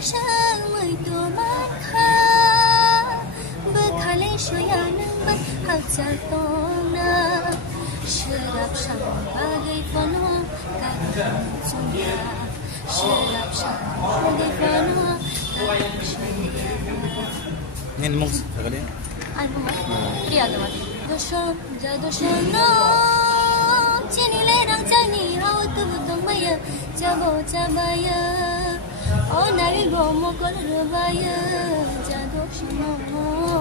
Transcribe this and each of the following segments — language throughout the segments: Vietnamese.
sang mười tua mát kha bơ khá lấy suy à nâng bất học cha tông na sự đạp sang ba gây phấn hoa cả trong nhà sự đạp sang ba gây phấn hoa cả trong nhà Ini mau sekali. Album Priya Dawat Dosho Jadosho no Chini le rang chani hao tu budong maya Jabo jabaya O nari go mo kor rubaya Jadosho no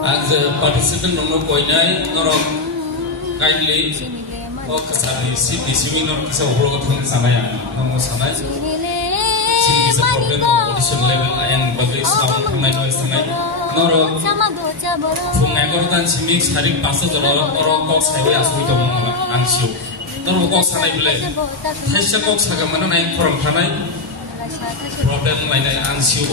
As a participant no koinai norok kindly o kasabi si disimi nor kisa ubro thong samaya no samay sini kisa problem audition level ayang bagai sound thonai no samay norok fungai korban simik sarik pasa jolo orok kok sawe asui to angsiu norok kok sanai bile hesha kok saga mana nai korom thanai problem lainai angsiu